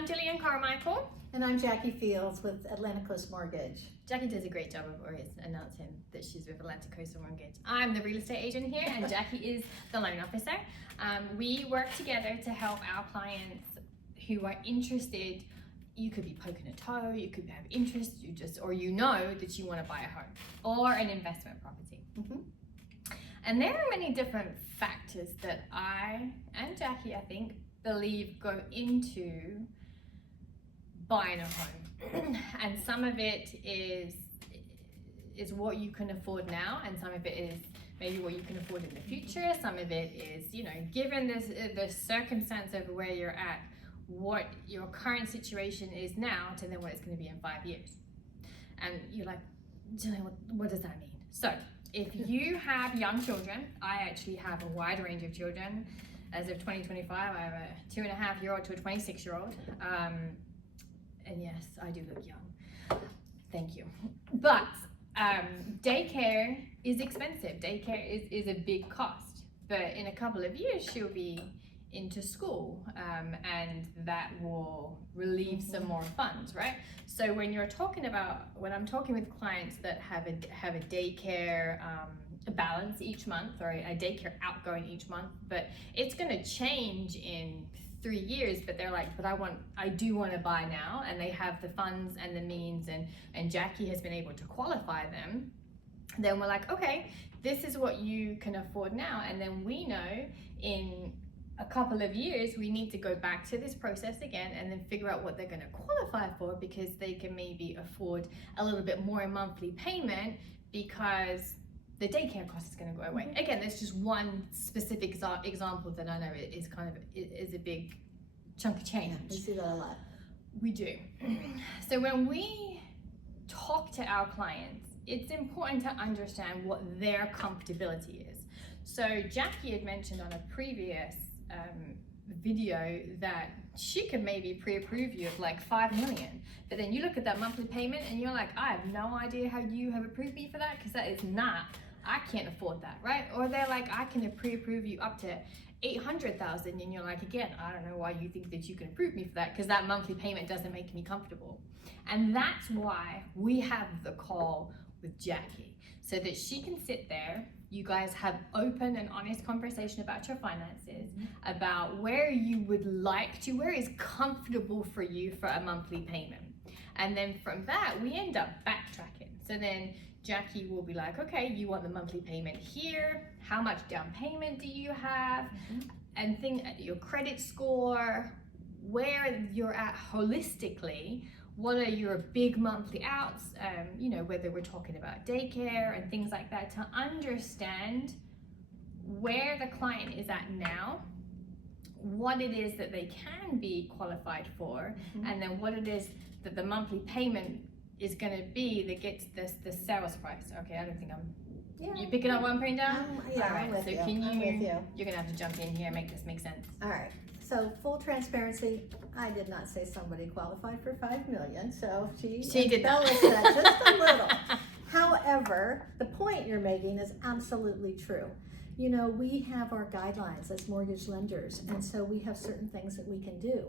I'm Jillian Carmichael. And I'm Jackie Fields with Atlantic Coast Mortgage. Jackie does a great job of always announcing that she's with Atlantic Coast Mortgage. I'm the real estate agent here, and Jackie is the loan officer. We work together to help our clients who are interested. You could be poking a toe, you could have interest, or you know that you want to buy a home or an investment property. And there are many different factors that I and Jackie, I think, believe go into buying a home. And some of it is what you can afford now, and some of it is maybe what you can afford in the future. Some of it is, you know, given the circumstance of where you're at, what your current situation is now to then what it's going to be in 5 years. And you're like, Jillian, what does that mean? So if you have young children, I actually have a wide range of children. As of 2025, I have a 2.5-year-old to a 26-year-old. And yes, I do look young. Thank you. But daycare is expensive. Daycare is a big cost. But in a couple of years, she'll be into school, and that will relieve some more funds, right? So when I'm talking with clients that have a daycare balance each month, or a daycare outgoing each month, but it's going to change in 3 years, but they're like, but I do want to buy now, and they have the funds and the means, and Jackie has been able to qualify them. Then we're like, okay, this is what you can afford now, and then we know in a couple of years we need to go back to this process again and then figure out what they're going to qualify for, because they can maybe afford a little bit more in monthly payment because the daycare cost is going to go away. Again, there's just one specific example that I know is a big chunk of change. Yeah, we see that a lot. We do. So when we talk to our clients, it's important to understand what their comfortability is. So Jackie had mentioned on a previous video that she could maybe pre-approve you of like $5 million, but then you look at that monthly payment and you're like, I have no idea how you have approved me for that, because that is not, I can't afford that, right? Or they're like, I can pre-approve you up to $800,000, and you're like, again, I don't know why you think that you can approve me for that, because that monthly payment doesn't make me comfortable. And that's why we have the call with Jackie, so that she can sit there, you guys have open and honest conversation about your finances, about where you would like to, where is comfortable for you for a monthly payment. And then from that, we end up backtracking. So then Jackie will be like, okay, you want the monthly payment here, how much down payment do you have, and your credit score, where you're at holistically, what are your big monthly outs, you know, whether we're talking about daycare and things like that, to understand where the client is at now, what it is that they can be qualified for, and then what it is that the monthly payment is going to be that gets the sales price. Okay, I don't think you picking up what I'm putting down? Yeah, all right, I'm with so you. can I'm with you. You're going to have to jump in here and make this make sense. All right. So full transparency, I did not say somebody qualified for $5 million, so she did embellished that just a little. However, the point you're making is absolutely true. You know, we have our guidelines as mortgage lenders, and so we have certain things that we can do.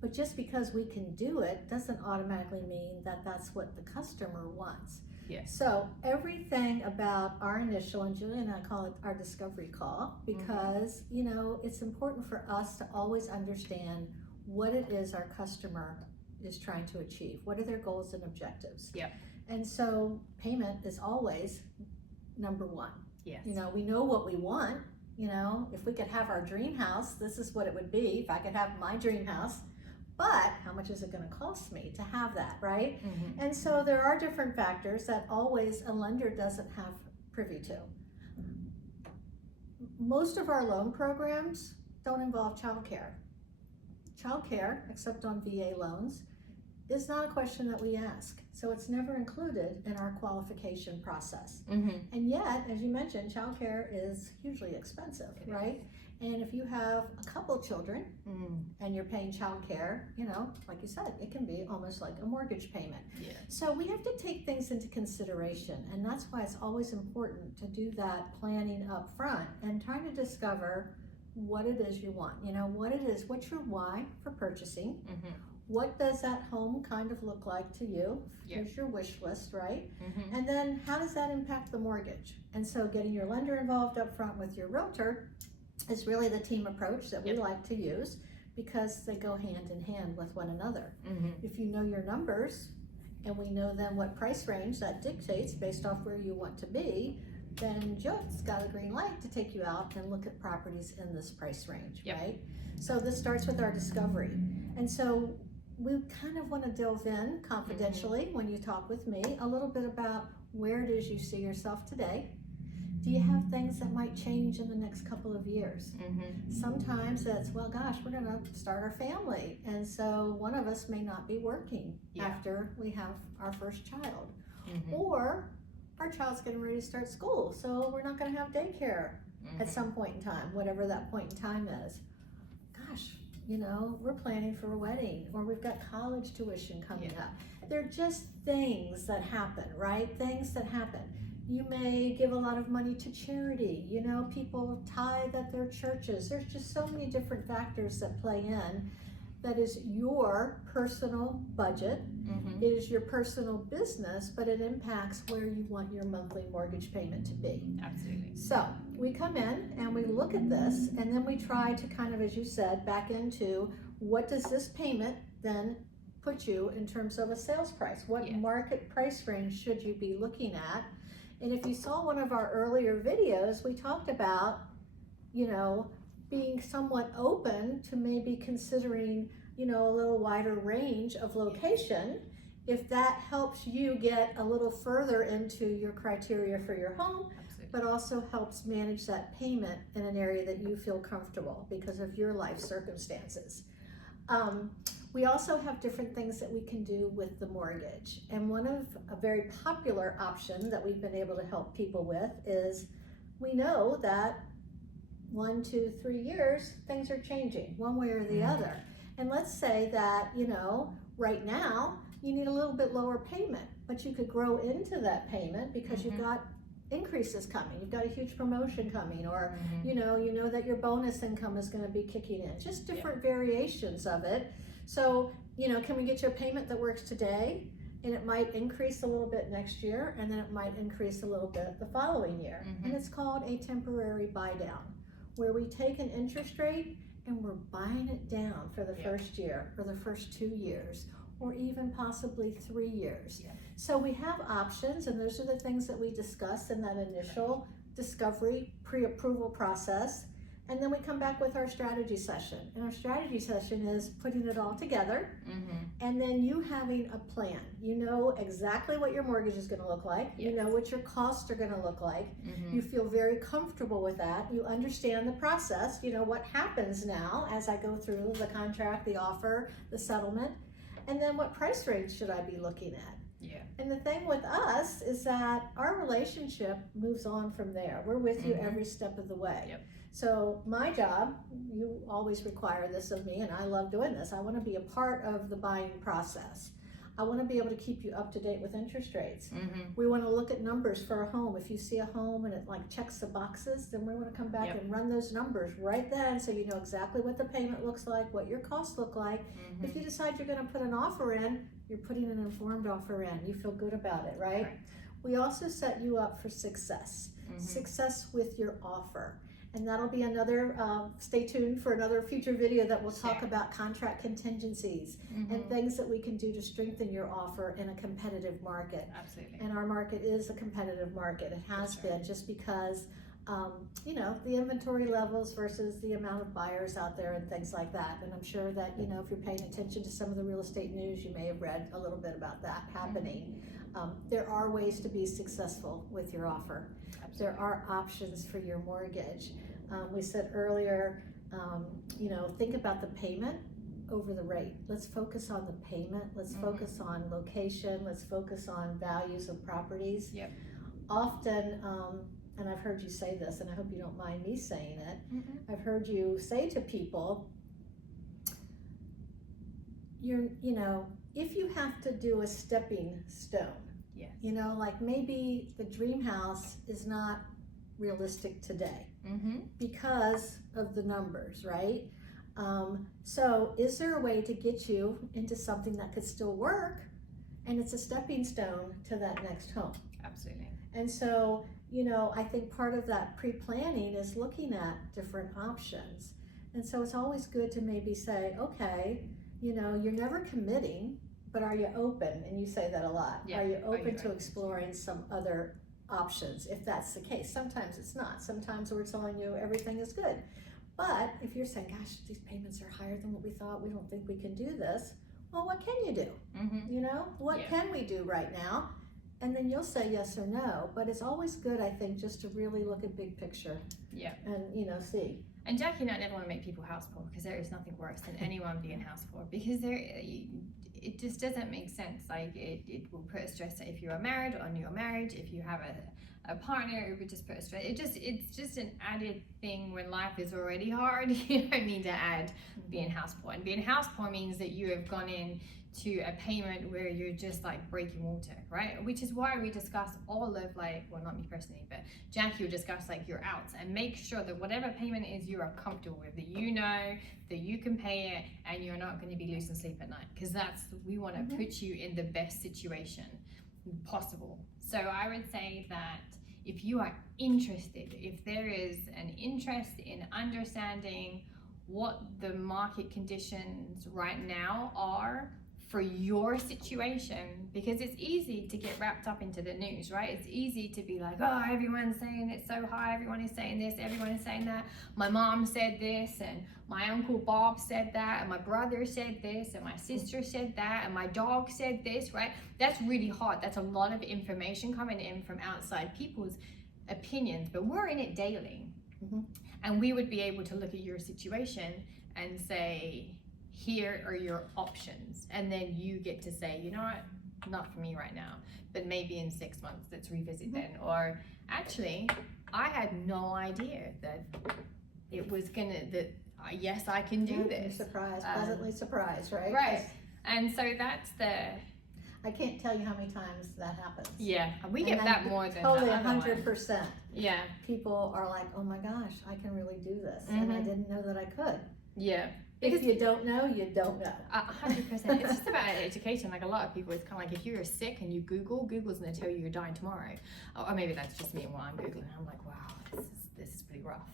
But just because we can do it doesn't automatically mean that that's what the customer wants. Yes. So everything about our initial, and Julie and I call it our discovery call, because you know, it's important for us to always understand what it is our customer is trying to achieve. What are their goals and objectives? Yep. And so payment is always number one. Yes. You know, we know what we want. You know, if we could have our dream house, this is what it would be. If I could have my dream house, but how much is it going to cost me to have that, right? And so there are different factors that always a lender doesn't have privy to. Most of our loan programs don't involve childcare. Childcare, except on VA loans, is not a question that we ask. So it's never included in our qualification process. And yet, as you mentioned, childcare is hugely expensive, right? And if you have a couple children and you're paying childcare, you know, like you said, it can be almost like a mortgage payment. So we have to take things into consideration, and that's why it's always important to do that planning up front and trying to discover what it is you want. You know, what it is, what's your why for purchasing? what does that home kind of look like to you? Yep. Here's your wish list, right? Mm-hmm. And then how does that impact the mortgage? And so getting your lender involved up front with your realtor is really the team approach that we Yep. like to use, because they go hand in hand with one another. Mm-hmm. If you know your numbers, and we know then what price range that dictates based off where you want to be, then Joe's got a green light to take you out and look at properties in this price range, Yep. right? So this starts with our discovery. And so we kind of want to delve in confidentially when you talk with me a little bit about where it is you see yourself today. Do you have things that might change in the next couple of years? Mm-hmm. Sometimes it's, well, gosh, we're going to start our family. And so one of us may not be working after we have our first child. Mm-hmm. Or our child's getting ready to start school, so we're not going to have daycare at some point in time, whatever that point in time is. Gosh, you know, we're planning for a wedding, or we've got college tuition coming up. They're just things that happen, right? Things that happen. You may give a lot of money to charity. You know, people tithe at their churches. There's just so many different factors that play in. That is your personal budget. Mm-hmm. It is your personal business, but it impacts where you want your monthly mortgage payment to be. Absolutely. So we come in and we look at this, and then we try to kind of, as you said, back into what does this payment then put you in terms of a sales price? What market price range should you be looking at? And if you saw one of our earlier videos, we talked about, you know, being somewhat open to maybe considering, you know, a little wider range of location, if that helps you get a little further into your criteria for your home. Absolutely. But also helps manage that payment in an area that you feel comfortable because of your life circumstances. We also have different things that we can do with the mortgage. And one of a very popular option that we've been able to help people with is, we know that 1, 2, 3 years, things are changing one way or the other. And let's say that, you know, right now you need a little bit lower payment, but you could grow into that payment because you've got increases coming. You've got a huge promotion coming, or you know that your bonus income is going to be kicking in. Just different variations of it. So, you know, can we get you a payment that works today? And it might increase a little bit next year, and then it might increase a little bit the following year. And it's called a temporary buy down, where we take an interest rate and we're buying it down for the first year, or the first 2 years, or even possibly 3 years. So we have options, and those are the things that we discuss in that initial discovery pre-approval process. And then we come back with our strategy session. And our strategy session is putting it all together, and then you having a plan. You know exactly what your mortgage is going to look like. You know what your costs are going to look like. You feel very comfortable with that. You understand the process. You know what happens now as I go through the contract, the offer, the settlement, and then what price range should I be looking at? And the thing with us is that our relationship moves on from there. We're with you every step of the way. So my job, you always require this of me, and I love doing this. I want to be a part of the buying process. I want to be able to keep you up to date with interest rates. We want to look at numbers for a home. If you see a home and it like checks the boxes, then we want to come back and run those numbers right then, so you know exactly what the payment looks like, what your costs look like. If you decide you're going to put an offer in, you're putting an informed offer in. You feel good about it, right? We also set you up for success. Success with your offer. And that'll be another, stay tuned for another future video that will talk about contract contingencies and things that we can do to strengthen your offer in a competitive market. Absolutely. And our market is a competitive market. It has been, just because, you know, the inventory levels versus the amount of buyers out there and things like that. And I'm sure that, you know, if you're paying attention to some of the real estate news, you may have read a little bit about that happening. There are ways to be successful with your offer. There are options for your mortgage. We said earlier, you know, think about the payment over the rate. Let's focus on the payment. Let's focus on location. Let's focus on values of properties. Often, and I've heard you say this, and I hope you don't mind me saying it, I've heard you say to people, you know, if you have to do a stepping stone, you know, like maybe the dream house is not realistic today because of the numbers, right? So is there a way to get you into something that could still work, and it's a stepping stone to that next home? Absolutely. And so, I think part of that pre-planning is looking at different options. And so it's always good to maybe say, okay, you're never committing, but are you open? And you say that a lot. Yeah. Are you open to exploring some other options if that's the case? Sometimes it's not. Sometimes we're telling you everything is good. But if you're saying, gosh, these payments are higher than what we thought, we don't think we can do this, well, what can you do? What can we do right now? And then you'll say yes or no. But it's always good, I think, just to really look at big picture. Yeah. And, see. And Jackie and I never want to make people house poor, because there is nothing worse than anyone being house poor, because it just doesn't make sense. Like it will put a stress if you are married on your marriage. If you have a partner, it would just put a stress. It's just an added thing when life is already hard. You don't need to add being house poor. And being house poor means that you have gone in to a payment where you're just like breaking water, right? Which is why we discuss all of well, not me personally, but Jackie will discuss your outs, and make sure that whatever payment it is you are comfortable with, that that you can pay it and you're not going to be losing sleep at night, because we want to put you in the best situation possible. So I would say that if you are interested, if there is an interest in understanding what the market conditions right now are for your situation, because it's easy to get wrapped up into the news, right? It's easy to be like, oh, everyone's saying it's so high, everyone is saying this, everyone is saying that, my mom said this, and my uncle Bob said that, and my brother said this, and my sister said that, and my dog said this, right? That's really hard. That's a lot of information coming in from outside people's opinions, but we're in it daily. And we would be able to look at your situation and say, here are your options, and then you get to say, you know what, not for me right now, but maybe in 6 months let's revisit then. Or actually, I had no idea that it was yes, I can do this. You're surprised, pleasantly surprised, right? Right. And so that's I can't tell you how many times that happens. Yeah, we get that more than totally the other 100%. Yeah. People are like, oh my gosh, I can really do this, and I didn't know that I could. Yeah. If you don't know, you don't know. 100%. It's just about education. Like a lot of people, it's kind of like if you're sick and you Google's going to tell you you're dying tomorrow. Or maybe that's just me while I'm Googling. I'm like, wow, this is pretty rough.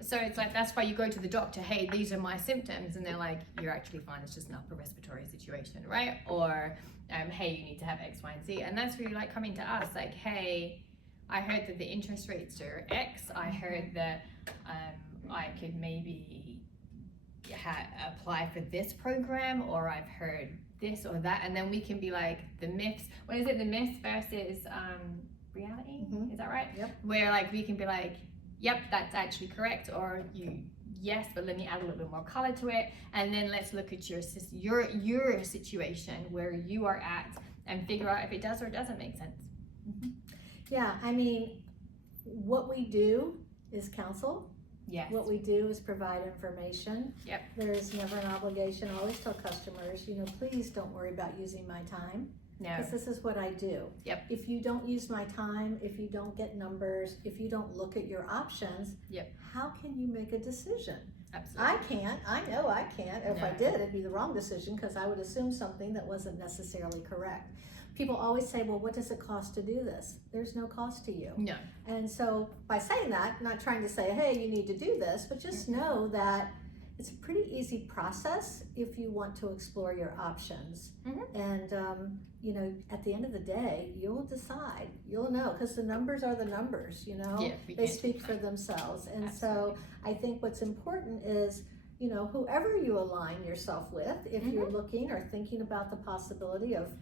So it's like, that's why you go to the doctor, hey, these are my symptoms. And they're like, you're actually fine. It's just an upper respiratory situation, right? Or, hey, you need to have X, Y, and Z. And that's really like coming to us, like, hey, I heard that the interest rates are X. I heard that I could maybe apply for this program, or I've heard this or that, and then we can be like the myths. What is it? The myths versus reality. Is that right? Yep. Where like we can be like, yep, that's actually correct, or yes, but let me add a little bit more color to it, and then let's look at your situation where you are at and figure out if it does or doesn't make sense. Yeah, I mean, what we do is counsel. Yes. What we do is provide information. Yep. There is never an obligation. I always tell customers, please don't worry about using my time. No. Because this is what I do. Yep. If you don't use my time, if you don't get numbers, if you don't look at your options, how can you make a decision? Absolutely. I can't. I know I can't. If I No. did, it'd be the wrong decision, because I would assume something that wasn't necessarily correct. People always say, well, what does it cost to do this? There's no cost to you. No. And so by saying that, I'm not trying to say, hey, you need to do this, but just know that it's a pretty easy process if you want to explore your options. And, at the end of the day, you'll decide, you'll know, because the numbers are the numbers, Yeah, they speak for themselves. And Absolutely. so I think what's important is, whoever you align yourself with, if you're looking or thinking about the possibility of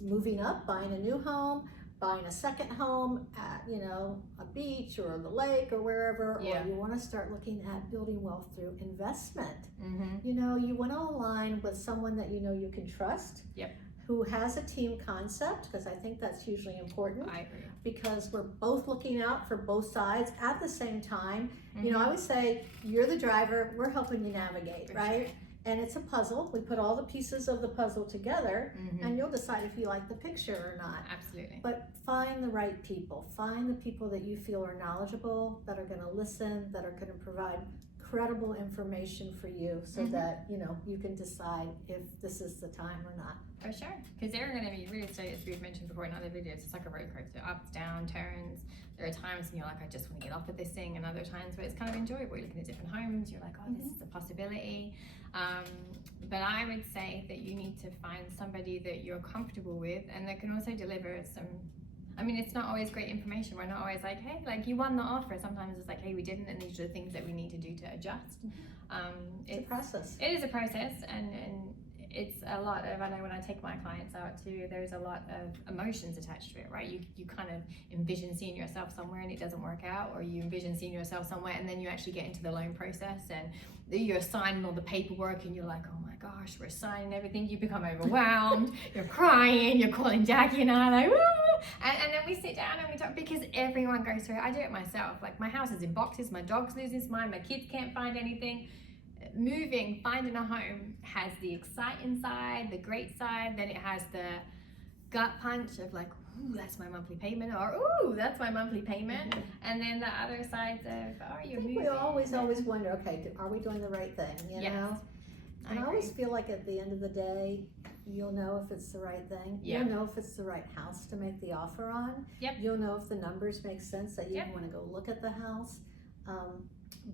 moving up, buying a new home, buying a second home at, a beach or the lake or wherever, or you want to start looking at building wealth through investment. You want to align with someone that you can trust. Yep. Who has a team concept, because I think that's hugely important. I agree. Because we're both looking out for both sides at the same time. I always say, you're the driver, we're helping you navigate, right? Sure. And it's a puzzle. We put all the pieces of the puzzle together, and you'll decide if you like the picture or not. Absolutely. But find the right people. Find the people that you feel are knowledgeable, that are going to listen, that are going to provide credible information for you so that, you know, you can decide if this is the time or not. For sure, because they're going to be real estate, as we've mentioned before in other videos, it's like a roller coaster, ups, down, turns. There are times when you're like, I just want to get off of this thing, and other times where it's kind of enjoyable. You're looking at different homes, you're like, oh, this is a possibility. But I would say that you need to find somebody that you're comfortable with and that can also deliver some, I mean, it's not always great information. We're not always like, hey, like you won the offer. Sometimes it's like, hey, we didn't, and these are the things that we need to do to adjust. It's a process. It is a process, and it's a lot of, I know when I take my clients out too, there's a lot of emotions attached to it, right? You kind of envision seeing yourself somewhere and it doesn't work out, or you envision seeing yourself somewhere and then you actually get into the loan process and you're signing all the paperwork and you're like, oh my gosh, we're signing everything. You become overwhelmed, you're crying, you're calling Jackie and I like, woo! And then we sit down and we talk, because everyone goes through it. I do it myself. Like my house is in boxes, my dog's losing his mind, my kids can't find anything. Moving, finding a home has the exciting side, the great side, then it has the gut punch of like, ooh, that's my monthly payment, or ooh, that's my monthly payment, and then the other sides of, oh, you're moving. We always wonder, okay, are we doing the right thing, you know? And I always feel like at the end of the day, you'll know if it's the right thing. Yeah. You'll know if it's the right house to make the offer on. Yep. You'll know if the numbers make sense, that you want to go look at the house.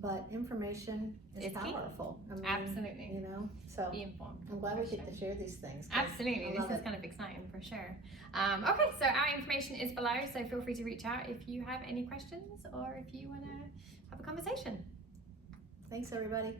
But information is It's key. powerful. I mean, Absolutely. You know, so Be informed. I'm glad we get to share these things. Absolutely, this is kind of exciting for sure. Okay, so our information is below, so feel free to reach out if you have any questions or if you want to have a conversation. Thanks, everybody.